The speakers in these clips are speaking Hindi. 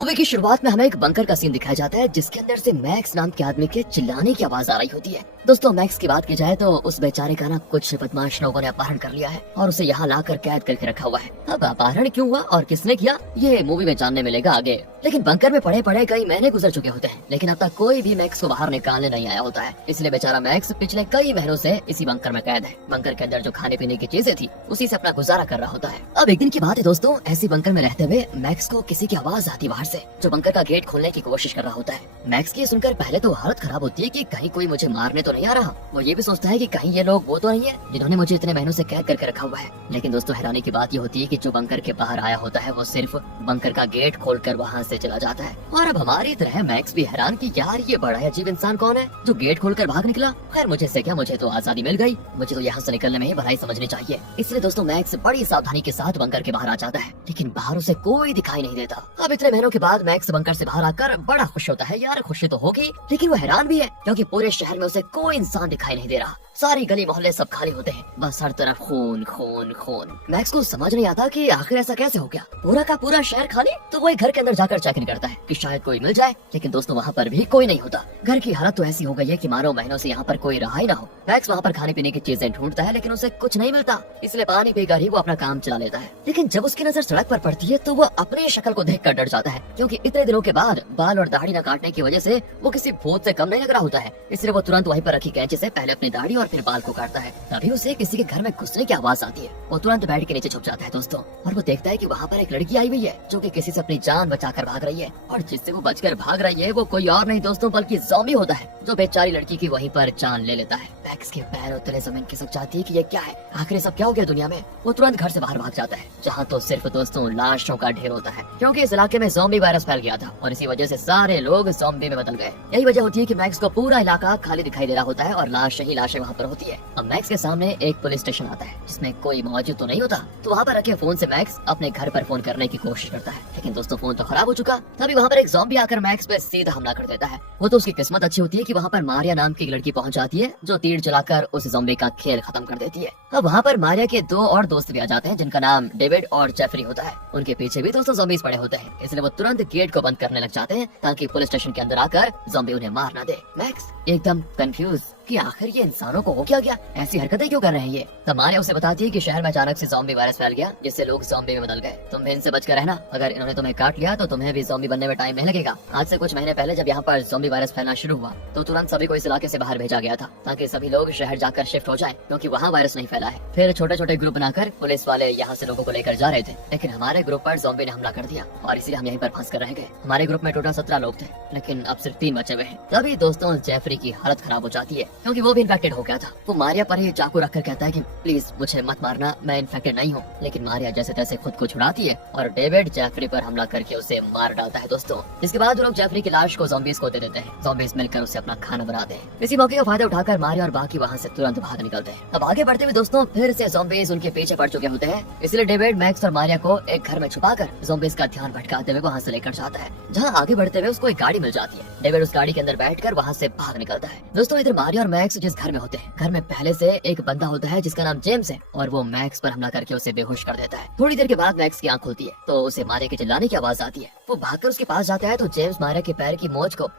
मूवी की शुरुआत में हमें एक बंकर का सीन दिखाया जाता है जिसके अंदर से मैक्स नाम के आदमी के चिल्लाने की आवाज आ रही होती है। दोस्तों मैक्स की बात की जाए तो उस बेचारे का ना कुछ बदमाश लोगों ने अपहरण कर लिया है और उसे यहाँ लाकर कैद करके रखा हुआ है। अब अपहरण क्यों हुआ और किसने किया ये मूवी में जानने मिलेगा आगे। लेकिन बंकर में पड़े पड़े कई महीने गुजर चुके होते हैं लेकिन अब तक कोई भी मैक्स को बाहर निकालने नहीं आया होता है। इसलिए बेचारा मैक्स पिछले कई महीनों से इसी बंकर में कैद है। बंकर के अंदर जो खाने पीने की चीजें थी उसी से अपना गुजारा कर रहा होता है। अब एक दिन की बात है दोस्तों, ऐसी बंकर में रहते हुए मैक्स को किसी की आवाज आती बाहर से, जो बंकर का गेट खोलने की कोशिश कर रहा होता है। मैक्स की सुनकर पहले तो हालत खराब होती है कि कहीं कोई मुझे मारने तो नहीं आ रहा। वो ये भी सोचता है कि कहीं ये लोग वो तो नहीं है जिन्होंने मुझे इतने महीनों से कैद करके रखा हुआ है। लेकिन दोस्तों हैरानी की बात ये होती है कि जो बंकर के बाहर आया होता है वो सिर्फ बंकर का गेट खोलकर वहाँ से चला जाता है। और अब हमारी तरह मैक्स भी हैरान कि यार ये बड़ा अजीब इंसान कौन है जो गेट खोलकर भाग निकला। खैर मुझे से क्या, मुझे तो आजादी मिल गई, मुझे तो यहाँ से निकलने में ही भलाई समझनी चाहिए। इसलिए दोस्तों मैक्स बड़ी सावधानी के साथ बंकर के बाहर आ जाता है लेकिन बाहर उसे कोई दिखाई नहीं देता। अब इतने महीनों के बाद मैक्स बंकर से बाहर आकर बड़ा खुश होता है। यार खुशी तो होगी लेकिन वो हैरान भी है क्योंकि पूरे शहर में उसे कोई इंसान दिखाई नहीं दे रहा। सारी गली मोहल्ले सब खाली होते हैं, बस हर तरफ खून खून खून। मैक्स को समझ नहीं आता कि आखिर ऐसा कैसे हो गया, पूरा का पूरा शहर खाली। तो वही घर के अंदर जाकर चेक करता है कि शायद कोई मिल जाए, लेकिन दोस्तों वहाँ पर भी कोई नहीं होता। घर की हालत तो ऐसी हो गई है कि मानो महीनों से यहाँ पर कोई रहा ही ना हो। मैक्स वहाँ पर खाने पीने की चीजें ढूंढता है लेकिन उसे कुछ नहीं मिलता, इसलिए पानी पीकर ही वो अपना काम चला लेता है। लेकिन जब उसकी नजर सड़क पर पड़ती है तो वो अपनी शक्ल को देख कर डर जाता है क्योंकि इतने दिनों के बाद बाल और दाढ़ी न काटने की वजह से वो किसी भूत से कम नहीं लग रहा होता है। इसलिए वो तुरंत वहीं पर रखी कैंची से पहले अपनी दाढ़ी और फिर बाल को काटता है। तभी उसे किसी के घर में घुसने की आवाज आती है। वो तुरंत बेड के नीचे छुप जाता है दोस्तों, और वो देखता है कि वहाँ पर एक लड़की आई हुई है जो कि किसी से अपनी जान बचाकर भाग रही है। और जिससे वो बचकर भाग रही है वो कोई और नहीं दोस्तों बल्कि ज़ॉम्बी होता है जो बेचारी लड़की की वहीं पर जान ले लेता है। मैक्स के पैरों तले जमीन खिसक जाती है कि ये क्या है, आखिर सब क्या हो गया दुनिया में। वो तुरंत घर से बाहर भाग जाता है जहाँ तो सिर्फ दोस्तों लाशों का ढेर होता है क्योंकि इस इलाके में ज़ॉम्बी वायरस फैल गया था और इसी वजह से सारे लोग ज़ॉम्बी में बदल गए। यही वजह होती है कि मैक्स को पूरा इलाका खाली दिखाई दे रहा होता है और लाशें ही लाशें वहाँ पर होती है। अब मैक्स के सामने एक पुलिस स्टेशन आता है जिसमें कोई मौजूद तो नहीं होता, तो वहाँ पर रखे फोन से मैक्स अपने घर पर फोन करने की कोशिश करता है लेकिन दोस्तों फोन तो खराब हो चुका। तभी वहाँ पर एक ज़ॉम्बी आकर मैक्स पे सीधा हमला कर देता है। वो तो उसकी किस्मत अच्छी होती है कि वहाँ पर मारिया नाम की एक लड़की पहुँच जाती है जो तीर चलाकर उस ज़ॉम्बी का खेल खत्म कर देती है। अब वहाँ पर मारिया के दो और दोस्त भी आ जाते हैं जिनका नाम डेविड और जेफरी होता है। उनके पीछे भी दोस्तों ज़ॉम्बीज पड़े होते हैं, इसलिए वो तुरंत गेट को बंद करने लग जाते हैं ताकि पुलिस स्टेशन के अंदर आकर ज़ॉम्बी उन्हें मार ना दे। मैक्स एकदम कंफ्यूज कि आखिर ये इंसानों को हो क्या गया, ऐसी हरकतें क्यों कर रहे हैं ये। तब मारिया उसे बताती है कि शहर में अचानक से ज़ॉम्बी वायरस फैल गया जिससे लोग ज़ॉम्बी में बदल गए। तुम भी इनसे बचकर रहना, अगर इन्होंने तुम्हें काट लिया तो तुम्हें भी ज़ॉम्बी बनने में टाइम नहीं लगेगा। आज से कुछ महीने पहले जब यहाँ पर ज़ॉम्बी वायरस फैलना शुरू हुआ तो तुरंत सभी को इस इलाके से बाहर भेजा गया था ताकि सभी लोग शहर जाकर शिफ्ट हो जाए क्योंकि वहाँ वायरस नहीं फैला है। फिर छोटे छोटे ग्रुप बनाकर पुलिस वाले यहाँ से लोगों को लेकर जा रहे थे लेकिन हमारे ग्रुप पर ज़ॉम्बी ने हमला कर दिया और इसीलिए हम यहीं पर फंस कर रह गए। हमारे ग्रुप में टोटल 17 लोग थे लेकिन अब सिर्फ 3 बचे हुए हैं। तभी दोस्तों जेफरी की हालत खराब हो जाती है क्योंकि वो भी इन्फेक्टेड हो गया था। वो मारिया पर ही चाकू रखकर कहता है कि प्लीज मुझे मत मारना, मैं इन्फेक्टेड नहीं हूँ। लेकिन मारिया जैसे तैसे खुद को छुड़ाती है और डेविड जेफरी पर हमला करके उसे मार डालता है दोस्तों। जिसके बाद वो लोग जेफरी की लाश को ज़ॉम्बीज को दे देते हैं। ज़ॉम्बीज मिलकर उसे अपना खाना बनाते हैं। इसी मौके का फायदा उठाकर मारिया और बाकी वहाँ से तुरंत बाहर निकलते हैं। अब आगे बढ़ते हुए दोस्तों फिर से ज़ॉम्बीज उनके पीछे पड़ चुके होते हैं, इसलिए डेविड मैक्स और मारिया को एक घर में छुपाकर ज़ॉम्बीज का ध्यान भटकाते हुए वहाँ से लेकर जाता है। जहाँ आगे बढ़ते हुए उसको एक गाड़ी मिल जाती है। डेविड उस गाड़ी के अंदर बैठकर वहाँ से भाग निकलता है। दोस्तों इधर मारिया और मैक्स जिस घर में होते हैं, घर में पहले से एक बंदा होता है जिसका नाम जेम्स है और वो मैक्स पर हमला करके उसे बेहोश कर देता है। थोड़ी देर के बाद मैक्स की आंख खुलती है तो उसे मारिया के चिल्लाने की आवाज आती है। वो भागकर उसके पास जाता है तो जेम्स मारिया के पैर की मोच को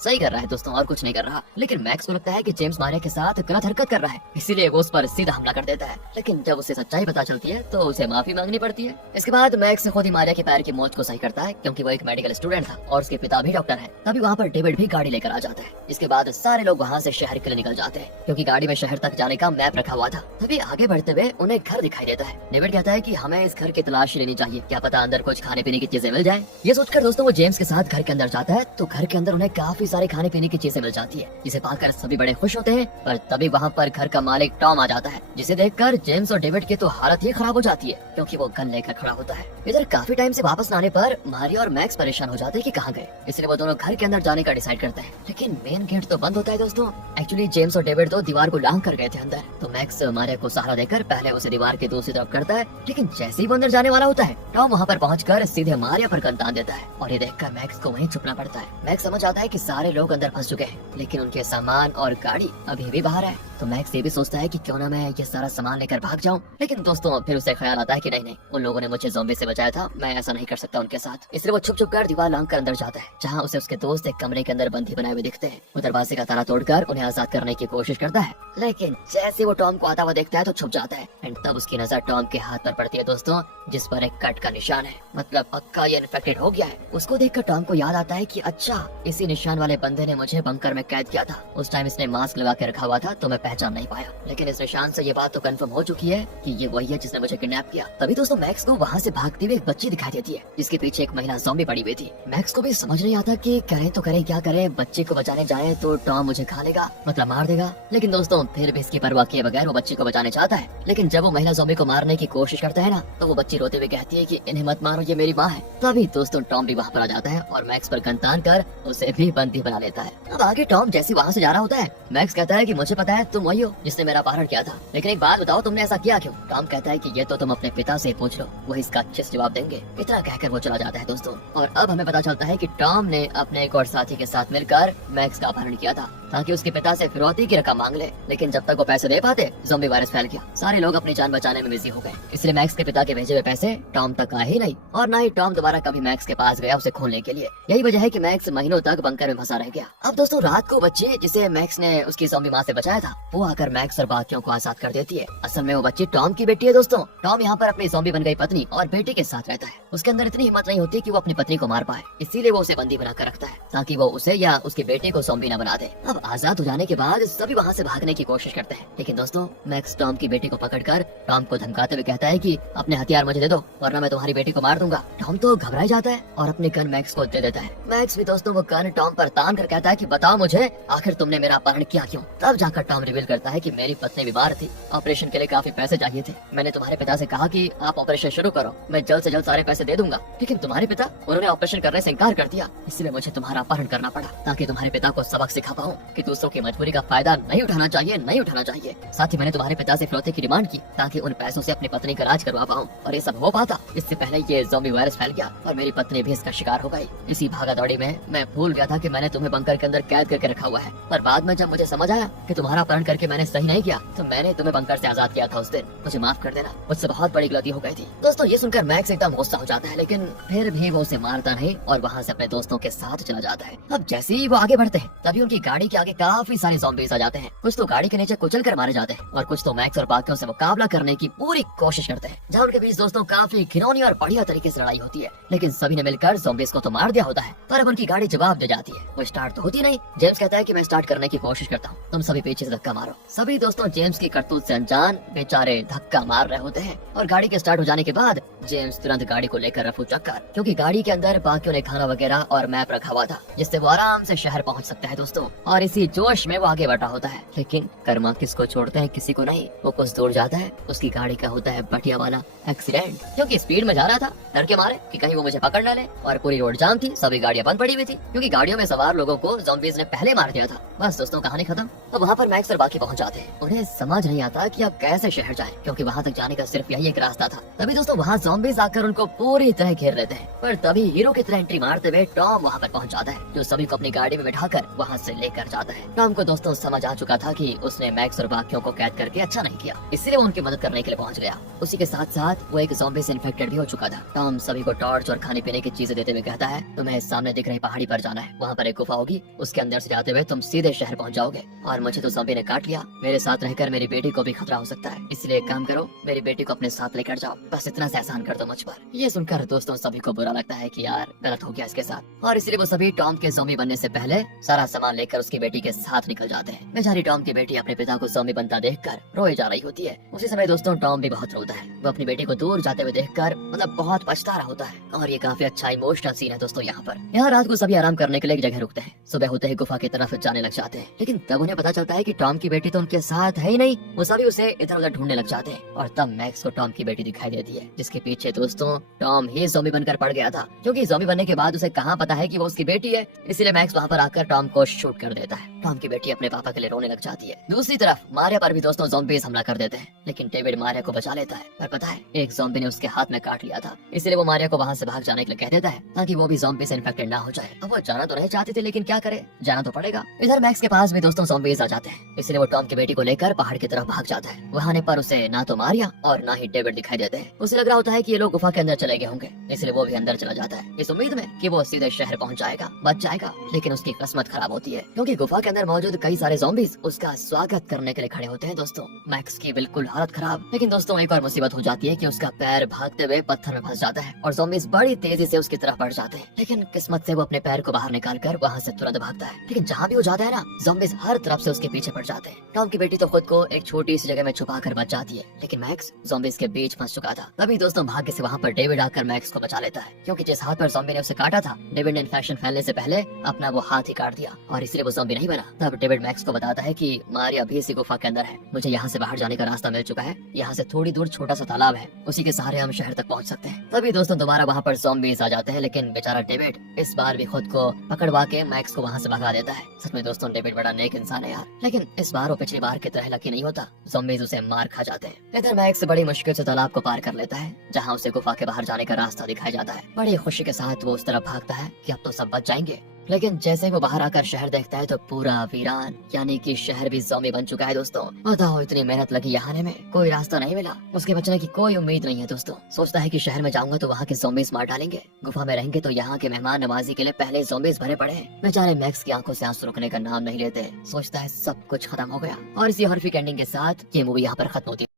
सही कर रहा है दोस्तों और कुछ नहीं कर रहा। लेकिन मैक्स को लगता है कि जेम्स मारिया के साथ गलत हरकत कर रहा है, इसीलिए वो उस पर सीधा हमला कर देता है। लेकिन जब उसे सच्चाई पता चलती है तो उसे माफी मांगनी पड़ती है। इसके बाद मैक्स खुद ही मारिया के पैर की मोच को सही करता है क्योंकि वो एक मेडिकल स्टूडेंट था और उसके पिता भी डॉक्टर है। तभी वहाँ पर डेविड भी गाड़ी लेकर आ जाता है। इसके बाद सारे लोग वहाँ से शहर के लिए निकल जाते हैं क्योंकि गाड़ी में शहर तक जाने का मैप रखा हुआ था। तभी आगे बढ़ते हुए उन्हें घर दिखाई देता है। डेविड कहता है कि हमें इस घर की तलाश लेनी चाहिए, क्या पता अंदर कुछ खाने पीने की चीजें मिल जाए। ये सोचकर दोस्तों वो जेम्स के साथ घर के अंदर जाता है तो घर के अंदर उन्हें काफी सारे खाने पीने की चीजें मिल जाती है जिसे पाकर सभी बड़े खुश होते हैं। पर तभी वहाँ पर घर का मालिक टॉम आ जाता है जिसे देखकर जेम्स और डेविड की तो हालत ही खराब हो जाती है क्योंकि वो गन लेकर खड़ा होता है। इधर काफी टाइम से वापस आने पर मारिया और मैक्स परेशान हो जाते हैं कि कहाँ गए, इसलिए वो दोनों घर के अंदर जाने का डिसाइड करते हैं। लेकिन मेन गेट तो बंद होता है दोस्तों। एक्चुअली एक्चुअली जेम्स और डेविड तो दीवार को लांग कर गए थे अंदर, तो मैक्स मारिया को सहारा देकर पहले उसे दीवार के दूसरी तरफ करता है, लेकिन जैसे ही वो अंदर जाने वाला होता है टॉम वहाँ पर पहुंचकर सीधे मारिया पर गन तान देता है और ये देखकर मैक्स को वहीं छुपना पड़ता है। मैक्स समझ आता है कि सारे लोग अंदर फंस चुके हैं, लेकिन उनके सामान और गाड़ी अभी भी बाहर है। तो मैक्स ये भी सोचता है कि क्यों ना मैं ये सारा सामान लेकर भाग जाऊं, लेकिन दोस्तों फिर उसे ख्याल आता है कि नहीं, उन लोगों ने मुझे ज़ॉम्बी से बचाया था, मैं ऐसा नहीं कर सकता उनके साथ। इसलिए वो छुप छुप कर दीवार लांघ कर अंदर जाता है, जहाँ उसे उसके दोस्त एक कमरे के अंदर बंदी बनाए हुए दिखते हैं। वो दरवाजे का ताला तोड़कर उन्हें आजाद करने की कोशिश करता है, लेकिन जैसे वो टॉम को आता हुआ देखता है तो छुप जाता है। एंड तब उसकी नजर टॉम के हाथ पर पड़ती है दोस्तों, जिस पर एक कट का निशान है, मतलब पक्का ये इन्फेक्टेड हो गया है। उसको देखकर टॉम को याद आता है कि अच्छा, इसी निशान वाले बंदे ने मुझे बंकर में कैद किया था। उस टाइम इसने मास्क लगा के रखा हुआ था तो मैं पहचान नहीं पाया, लेकिन इस निशान से ये बात तो कंफर्म हो चुकी है कि ये वही है जिसने मुझे किडनैप किया। तभी दोस्तों मैक्स को वहाँ से भागती हुई एक बच्ची दिखाई देती है, जिसके पीछे एक महिला ज़ॉम्बी पड़ी हुई थी। मैक्स को भी समझ नहीं आता कि करे तो करे क्या करे, बच्चे को बचाने जाए तो टॉम मुझे खा लेगा, मतलब मार देगा। लेकिन दोस्तों फिर भी इसकी परवाह किए बगैर वो बच्ची को बचाने चाहता है, लेकिन जब वो महिला ज़ॉम्बी को मारने की कोशिश करता है ना, तो वो बच्ची रोते हुए कहती है कि इन्हें मत मारो, ये मेरी माँ है। तभी दोस्तों टॉम भी वहाँ पर आ जाता है और मैक्स पर गन तान कर उसे भी बंदी बना लेता है। अब आगे टॉम जैसे वहाँ से जा रहा होता है, मैक्स कहता है कि मुझे पता है तुम वही हो जिसने मेरा अपहरण किया था, लेकिन एक बात बताओ तुमने ऐसा किया क्यों? टॉम कहता है कि ये तो तुम अपने पिता से पूछ लो, वो इसका अच्छे से जवाब देंगे। इतना कहकर वो चला जाता है दोस्तों। और अब हमें पता चलता है कि टॉम ने अपने एक और साथी के साथ मिलकर मैक्स का अपहरण किया था ताकि उसके पिता से फिरौती की रकम मांग ले, लेकिन जब तक वो पैसे दे पाते ज़ॉम्बी वायरस फैल गया, सारे लोग अपनी जान बचाने में बिजी हो गए। इसलिए मैक्स के पिता के भेजे हुए पैसे टॉम तक आए ही नहीं, और न ही टॉम दोबारा कभी मैक्स के पास गया उसे खोलने के लिए। यही वजह है कि मैक्स महीनों तक बंकर में फंसा रह गया। अब दोस्तों रात को बच्ची जिसे मैक्स ने उसकी ज़ॉम्बी माँ से बचाया था, वो आकर मैक्स और बाकियों को आजाद कर देती है। असल में वो बच्ची टॉम की बेटी है दोस्तों। टॉम यहाँ पर अपनी ज़ॉम्बी बन गई पत्नी और बेटी के साथ रहता है। उसके अंदर इतनी हिम्मत नहीं होती कि वो अपनी पत्नी को मार पाए, इसीलिए वो उसे बंदी बनाकर रखता है ताकि वो उसे या उसके बेटे को ज़ॉम्बी न बना दे। अब आजाद हो जाने के बाद सभी वहाँ से भागने की कोशिश करते हैं, लेकिन दोस्तों मैक्स टॉम की बेटी को पकड़कर टॉम को धमकाते हुए कहता है कि अपने हथियार मुझे दे दो वरना मैं तुम्हारी बेटी को मार दूंगा। टॉम तो घबरा जाता है और अपने गन मैक्स को दे देता है। मैक्स भी दोस्तों वो गन टॉम पर तान कर कहता है कि बताओ मुझे आखिर तुमने मेरा अपहरण किया क्यों? तब जाकर टॉम रिवील करता है कि मेरी पत्नी बीमार थी, ऑपरेशन के लिए काफी पैसे चाहिए थे। मैंने तुम्हारे पिता से कहा कि आप ऑपरेशन शुरू करो, मैं जल्द से जल्द सारे पैसे दे दूंगा, लेकिन तुम्हारे पिता उन्होंने ऑपरेशन करने से इनकार कर दिया, इसलिए मुझे तुम्हारा अपहरण करना पड़ा ताकि तुम्हारे पिता को सबक सिखा पाऊं कि दूसरों की मजबूरी का फायदा नहीं उठाना चाहिए। साथ ही मैंने तुम्हारे पिता से फिरौती की डिमांड की ताकि उन पैसों से अपनी पत्नी का इलाज करवा पाऊं, और ये सब हो पाता इससे पहले ये ज़ॉम्बी वायरस फैल गया और मेरी पत्नी भी इसका शिकार हो गई। इसी भागा दौड़ी में मैं भूल गया था कि मैंने तुम्हें बंकर के अंदर कैद करके रखा हुआ है, पर बाद में जब मुझे समझ आया कि तुम्हारा अपहरण करके मैंने सही नहीं किया तो मैंने तुम्हें बंकर से आजाद किया था उस दिन, मुझे माफ कर देना, मुझसे बहुत बड़ी गलती हो गई थी। दोस्तों ये सुनकर मैक्स एकदम गुस्सा हो जाता है, लेकिन फिर भी वो उसे मारता नहीं और वहाँ से अपने दोस्तों के साथ चला जाता है। अब जैसे ही वो आगे बढ़ते हैं तभी उनकी गाड़ी के आगे काफी सारे ज़ॉम्बीज़ आ जाते हैं। कुछ तो गाड़ी के नीचे कुचल कर मारे जाते हैं और कुछ तो मैक्स और बाकियों से मुकाबला करने की पूरी कोशिश करते हैं, जहाँ उनके बीच दोस्तों काफी घिनौनी और बढ़िया तरीके से लड़ाई होती है। लेकिन सभी ने मिलकर ज़ॉम्बीज़ को तो मार दिया होता है, पर अब उनकी गाड़ी जवाब दे जाती है, वो स्टार्ट तो होती नहीं। जेम्स कहता है कि मैं स्टार्ट करने की कोशिश करता हूँ, तुम सभी पीछे से धक्का मारो। सभी दोस्तों जेम्स की करतूत से अनजान बेचारे धक्का मार रहे होते हैं और गाड़ी के स्टार्ट हो जाने के बाद जेम्स तुरंत गाड़ी को लेकर रफू चक्कर, क्योंकि गाड़ी के अंदर बाकियों ने खाना वगैरह और मैप रखा हुआ था जिससे वो आराम से शहर पहुंच सकता है दोस्तों। और इसी जोश में वो आगे बढ़ा होता है, लेकिन कर्मा किसको छोड़ते हैं किसी को नहीं। वो कुछ दूर जाता है, उसकी गाड़ी का होता है बटिया वाला एक्सीडेंट, क्योंकि स्पीड में जा रहा था डर के मारे कि कहीं वो मुझे पकड़ न ले, और पूरी रोड जाम थी, सभी गाड़ियां बंद पड़ी हुई थी क्योंकि गाड़ियों में सवार लोगों को ज़ॉम्बीज़ ने पहले मार दिया था। बस दोस्तों कहानी खत्म। अब वहाँ पर मैक्स और बाकी पहुंच जाते हैं। उन्हें समझ नहीं आता कि अब कैसे शहर जाएं, क्योंकि वहाँ तक जाने का सिर्फ यही एक रास्ता था। तभी दोस्तों वहाँ ज़ॉम्बीज़ आकर उनको पूरी तरह घेर लेते हैं, पर तभी हीरो की तरह एंट्री मारते हुए टॉम वहाँ पर पहुँच जाता है, जो सभी को अपनी गाड़ी में बिठाकर वहाँ से लेकर जाता है। टॉम को दोस्तों समझ आ चुका था कि उसने मैक्स और बाकियों को कैद करके अच्छा नहीं किया, इसलिए वो उनकी मदद करने के लिए पहुँच गया। उसी के साथ साथ वो एक ज़ॉम्बी से इन्फेक्टेड भी हो चुका था। टॉम सभी को टॉर्च और खाने पीने की चीजें देते हुए कहता है, तुम्हें सामने दिख रही पहाड़ी पर जाना है, वहाँ पर एक गुफा होगी, उसके अंदर से जाते हुए तुम सीधे शहर पहुँच जाओगे, और मुझे तो ज़ॉम्बी ने काट लिया, मेरे साथ रहकर मेरी बेटी को भी खतरा हो सकता है, इसलिए एक काम करो, मेरी बेटी को अपने साथ लेकर जाओ, बस इतना से एहसान कर दो मुझ पर। ये सुनकर दोस्तों सभी को बुरा लगता है कि यार गलत हो गया इसके साथ, और इसलिए वो सभी टॉम के ज़ॉम्बी बनने से पहले सारा सामान लेकर उसकी बेटी के साथ निकल जाते हैं। बेचारी टॉम की बेटी अपने पिता को ज़ॉम्बी बनता देखकर रोए जा रही होती है। उसी समय दोस्तों टॉम भी बहुत रोता है, वो अपनी बेटी को दूर जाते हुए देखकर मतलब बहुत पछता रहा होता है, और ये काफी अच्छा इमोशनल सीन है दोस्तों। यहाँ रात को सभी आराम करने के लिए एक जगह रुकते हैं। सुबह होते ही गुफा की तरफ जाने लग जाते हैं, लेकिन तब उन्हें पता चलता है कि टॉम की बेटी तो उनके साथ है ही नहीं। वो सभी उसे इधर उधर ढूंढने लग जाते हैं, और तब मैक्स को टॉम की बेटी दिखाई देती है, जिसके पीछे दोस्तों टॉम ही ज़ॉम्बी बनकर पड़ गया था, क्योंकि ज़ॉम्बी बनने के बाद उसे कहाँ पता है कि वो उसकी बेटी है, इसलिए मैक्स वहाँ पर आकर टॉम को शूट कर देता है। टॉम की बेटी अपने पापा के लिए रोने लग जाती है। दूसरी तरफ मारिया पर भी दोस्तों ज़ॉम्बीज़ हमला कर देते हैं, लेकिन डेविड मारिया को बचा लेता है। पर पता है एक ज़ॉम्बी ने उसके हाथ में काट लिया था, इसलिए वो मारिया को वहाँ से भाग जाने के लिए कह देता है ताकि वो भी ज़ॉम्बी से इन्फेक्टेड ना हो जाए। अब वो जाना तो नहीं चाहती थी, लेकिन क्या करे, जाना तो पड़ेगा। इधर मैक्स के पास भी दोस्तों ज़ॉम्बीज़ आ जाते हैं, इसलिए वो टॉम की बेटी को लेकर पहाड़ की तरफ भाग जाता है। वहाँ आने पर उसे ना तो मारिया और ना ही डेविड दिखाई देते हैं। उसे लग रहा होता है कि ये लोग गुफा के अंदर चले गए होंगे, इसलिए वो भी अंदर चला जाता है इस उम्मीद में कि वो सीधे शहर पहुंच जाएगा, बच जाएगा। लेकिन उसकी किस्मत खराब होती है, क्योंकि गुफा के अंदर मौजूद कई सारे ज़ॉम्बीज़ उसका स्वागत करने के लिए खड़े होते हैं। दोस्तों मैक्स की बिल्कुल हालत खराब। लेकिन दोस्तों एक और मुसीबत हो जाती है कि उसका पैर भागते हुए पत्थर में फंस जाता है और ज़ॉम्बीज़ बड़ी तेजी से उसकी तरफ बढ़ जाते हैं। लेकिन किस्मत से वो अपने पैर को बाहर निकाल कर वहाँ से तुरंत भागता है। लेकिन जहाँ भी वो जाता है ना, ज़ॉम्बीज़ हर तरफ से उसके पीछे पड़ जाते हैं। टॉम की बेटी तो खुद को एक छोटी सी जगह में छुपा कर बच जाती है, लेकिन मैक्स ज़ॉम्बीज़ के बीच फंस चुका था। तभी दोस्तों भाग्य से वहाँ पर डेविड आकर मैक्स को बचा लेता है, क्योंकि जिस हाथ पर ज़ॉम्बी ने उसे काटा था, डेविड ने इन्फेक्शन फैलने से पहले अपना वो हाथ ही काट दिया और इसलिए वो ज़ॉम्बी नहीं बना। तब डेविड मैक्स को बताता है कि मारिया अभी इसी गुफा के अंदर है, मुझे यहाँ से बाहर जाने का रास्ता मिल चुका है, यहाँ से थोड़ी दूर छोटा सा तालाब है, उसी के सहारे हम शहर तक पहुँच सकते हैं। तभी दोस्तों दोबारा वहाँ पर ज़ॉम्बीज़ आ जाते हैं, लेकिन बेचारा डेविड इस बार भी खुद को पकड़वा के मैक्स को वहाँ से भगा देता है। सच में दोस्तों डेविड बड़ा नेक इंसान है यार, लेकिन इस बार वो पिछली बार की तरह लकी नहीं होता, ज़ॉम्बीज़ उसे मार खा जाते हैं। इधर मैक्स बड़ी मुश्किल से तालाब को पार कर लेता है, जहाँ उसे गुफा के बाहर जाने का रास्ता दिखाया जाता है। बड़ी खुशी के साथ वो उस तरफ भागता है कि अब तो सब बच जाएंगे। लेकिन जैसे ही वो बाहर आकर शहर देखता है तो पूरा वीरान, यानी कि शहर भी ज़ॉम्बी बन चुका है। दोस्तों बताओ, इतनी मेहनत लगी यहाँ आने में, कोई रास्ता नहीं मिला, उसके बचने की कोई उम्मीद नहीं है। दोस्तों सोचता है कि शहर में जाऊंगा तो वहाँ के ज़ॉम्बीज़ मार डालेंगे, गुफा में रहेंगे तो यहाँ के मेहमान नवाजी के लिए पहले ज़ॉम्बीज़ भरे पड़े हैं। बेचारे मैक्स की आंखों से आंसू रुकने का नाम नहीं लेते, सोचता है सब कुछ खत्म हो गया। और इसी हॉरिफिक एंडिंग के साथ ये मूवी यहाँ पर खत्म होती है।